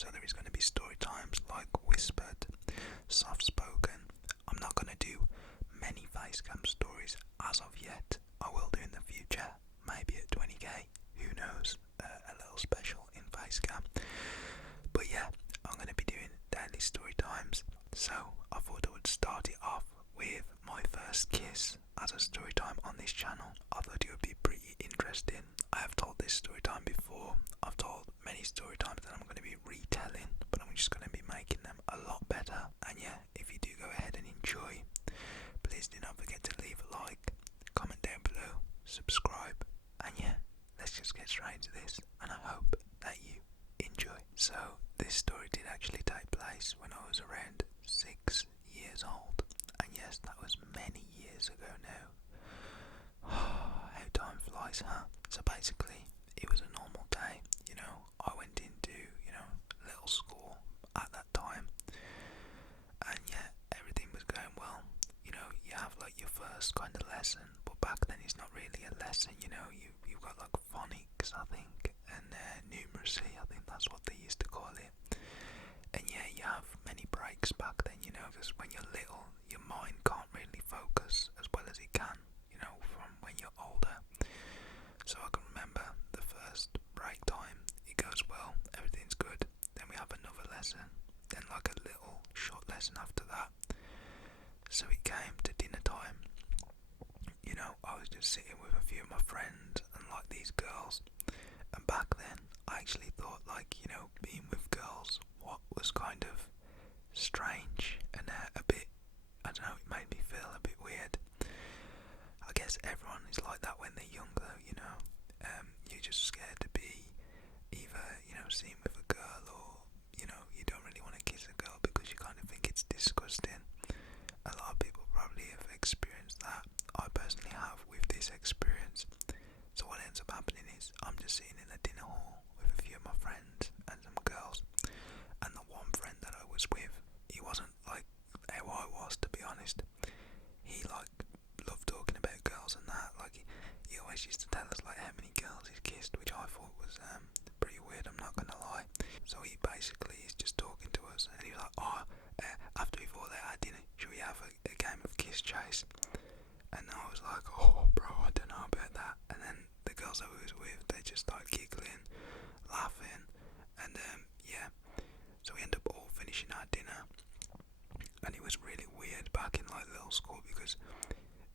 So there is going to be story times like whispered, soft spoken. I'm not going to do many facecam stories as of yet. I will do in the future, maybe at 20k, who knows, a little special in facecam. But yeah, I'm going to be doing daily story times. So I thought I would start it off with my first kiss as a story time on this channel. I thought it would be pretty interesting. I have told this story time before. I've told many story times that I'm going to be retelling, but I'm just going to be making them a lot better. And yeah, if you do go ahead and enjoy, please do not forget to leave a like, comment down below, subscribe, and yeah, let's just get straight into this, and I hope that you enjoy. So this story did actually take place when I was around 6 years old, and yes, that was many years ago now. How time flies, huh? So basically, it was a normal day, I went into, little school at that time, and yeah, everything was going well. You have like your first kind of lesson, but back then it's not really a lesson, you've got like phonics, I think, and numeracy, I think that's what they used to call it. And yeah, you have many breaks back then, because when you're little, your mind can't really focus as well as it can, from when you're older. So I can remember the first break time, it goes well, everything's good, then we have another lesson, then like a little short lesson after that. So it came to dinner time. I was just sitting with a few of my friends and like these girls, and back then I actually thought like, being with girls, what was kind of strange and a bit, I don't know, it made me feel a bit weird. I guess everyone is like that when they're young though, you're just scared to be either, seen with a girl, or, you don't really want to kiss a girl because you kind of think it's disgusting. A lot of people probably have experienced that. I personally have with this experience. So what ends up happening is I'm just sitting in the dinner hall with a few of my friends and some girls, and the one friend that I was with, he wasn't like how I was, to be honest. He like loved talking about girls and that. Like he always used to tell us like how many girls he's kissed, which I thought was pretty weird, I'm not gonna lie. So he basically is just talking to us, and he was like, after we've all had dinner, should we have a game of kiss chase? And I was like, oh bro, I don't know about that. And then the girls that we was with, they just started giggling, laughing, and yeah. So we ended up all finishing our dinner, and it was really weird back in like little school, because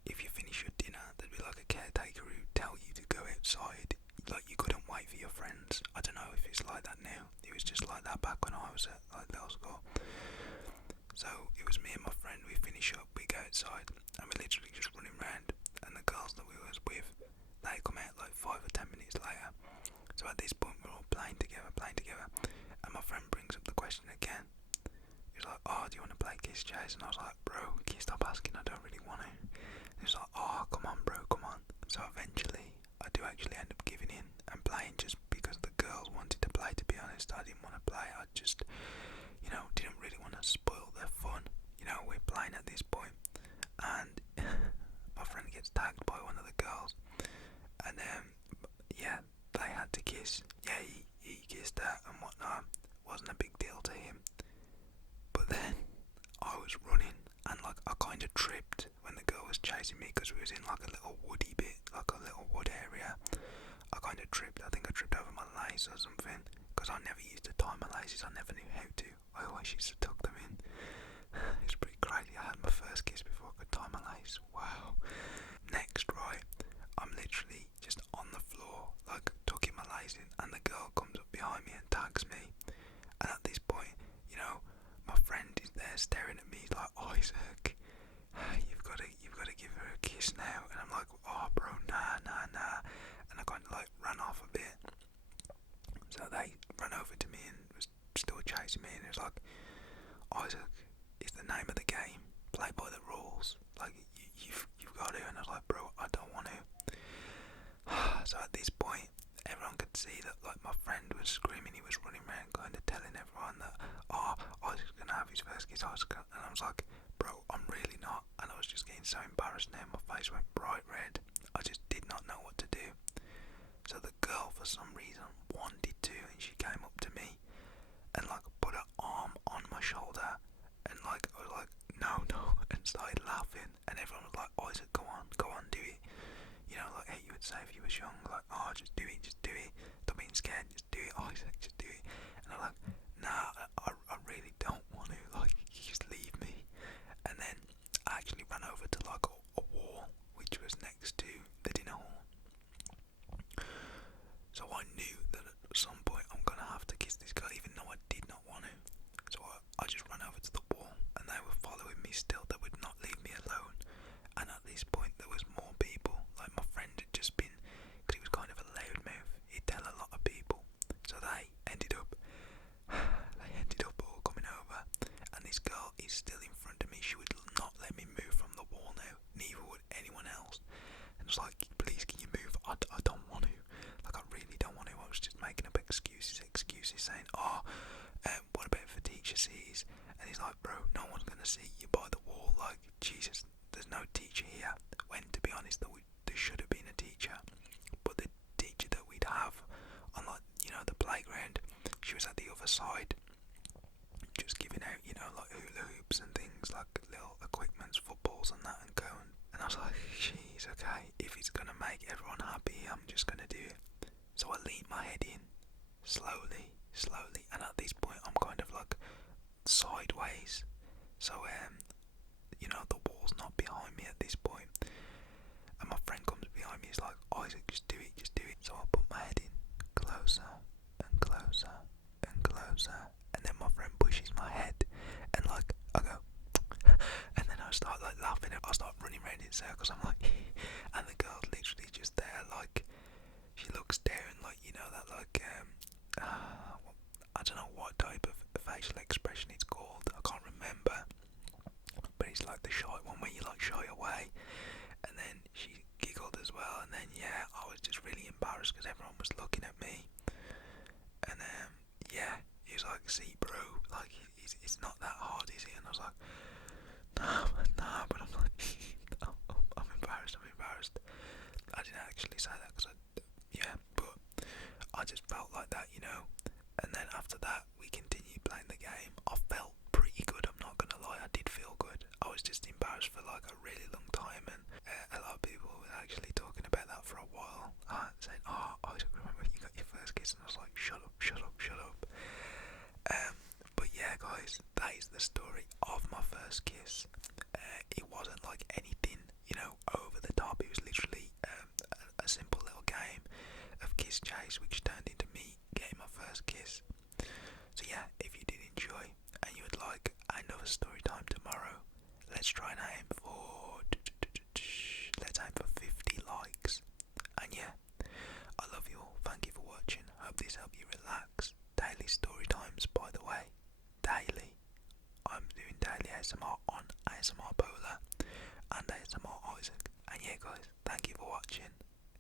if you finish your dinner, there'd be like a caretaker who'd tell you to go outside. Like you couldn't wait for your friends. I don't know if it's like that now. It was just like that back when I was at like little school. So it was me and my friend, we finish up, we go outside, and we're literally just running around, and the girls that we was with, they come out like 5 or 10 minutes later. So at this point we're all playing together, and my friend brings up the question again. He was like, oh, do you want to play kiss chase? And I was like, bro, can you stop asking, I don't really want to. And he was like, oh, come on bro, come on. So eventually I do actually end up giving in and playing, just because the girls wanted to play, to be honest. I didn't want to play, I just, didn't really want to spoil their fun. We're playing at this point, and my friend gets tagged by one of the girls, and yeah, they had to kiss. Yeah, he kissed her and whatnot. Wasn't a big deal to him. But then I was running, and like I kind of tripped when the girl was chasing me, because we was in like a little woody bit, like a little wood area. I kind of tripped. I think I tripped over my lace or something, because I never used to tie my laces. I never knew how to. I always used to tuck them in. It was pretty crazy. I had my first kiss before I could tie my lace. Wow. Next, right, I'm literally just on the floor, like tucking my lace in, and the girl comes up behind me and tags me. And at this point, my friend is there staring at me. He's like, Isaac, you've got to give her a kiss now. And I'm like, oh bro, nah. And I kind of like ran off a bit. So they ran over to me and was still chasing me, and it was like, Isaac, it's the name of the game, play by the rules, like you've got to. And I was like, bro, I don't want to. So at this point, everyone could see that like my friend was screaming, he was running around kind of telling everyone that, oh, Isaac's gonna have his first kiss, and I was like, bro, I'm really not. And I was just getting so embarrassed now, my face went bright red. I just did not know what to do. So the girl for some reason wanted to, and she came up to me, and like say if you was young, like, oh, just do it, stop being scared, just do it, Isaac, just do it. And I'm like, nah, I really don't want to, like, just leave me. And then I actually ran over to like a wall which was next to the dinner hall. So I knew that at some point I'm gonna have to kiss this girl, even though I did not want to. So I just ran over to the wall, and they were following me still. They would not leave me alone. And at this point, there was more people. Like, my friend had just been, because he was kind of a loudmouth, he'd tell a lot of people. So they ended up all coming over. And this girl is still in front of me. She would not let me move from the wall now. Neither would anyone else. And it's like, please, can you move? I don't want to. Like, I really don't want to. I was just making up excuses, saying, oh, what about if the teacher sees? And he's like, bro, no one's going to see you by the wall. Like, Jesus, there's no teacher here. When, to be honest, there should have been a teacher. But the teacher that we'd have on, like, you know, the playground, she was at the other side, just giving out, you know, like hula hoops and things, like little equipments, footballs and that, and going. And I was like, jeez, okay, if it's going to make everyone happy, I'm just going to do it. So I leaned my head in, slowly, and at this point I'm kind of like sideways. So, you know, the wall's not behind me at this point. And my friend comes behind me, he's like, Isaac, just do it. So I put my head in, closer, and closer, and closer. And then my friend pushes my head, and like, I go, and then I start like laughing, I start running around in circles, I'm like, and the girl's literally just there, like, she looks down, like, you know, that like, I don't know what type of facial expression it's called, I can't remember, but it's like the shy one where you like shy away. And then she giggled as well, and then yeah, I was just really embarrassed because everyone was looking at me. And yeah, he was like, see bro, like, it's not that hard, is it? And I was like, nah, but I'm like, I'm embarrassed. I didn't actually say that because but I just felt like that, you know. And then after that, we continued playing the game. I felt pretty good, I'm not gonna lie, I did feel good. I was just embarrassed for like a really long time, and a lot of people were actually talking about that for a while, saying, oh, I don't remember when you got your first kiss, and I was like, shut up. But yeah, guys, that is the story of my first kiss. It wasn't like anything, you know, over the top. It was literally a simple little game of kiss chase, which turned into me getting my first kiss. So yeah, if you did enjoy and you would like another story time tomorrow, let's try and aim for 50 likes. And yeah, I love you all. Thank you for watching. Hope this helped you relax. Daily story times, by the way. Daily. I'm doing daily ASMR on ASMR Pollar and ASMR Isaac. And yeah, guys, thank you for watching.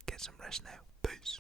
Get some rest now. Peace.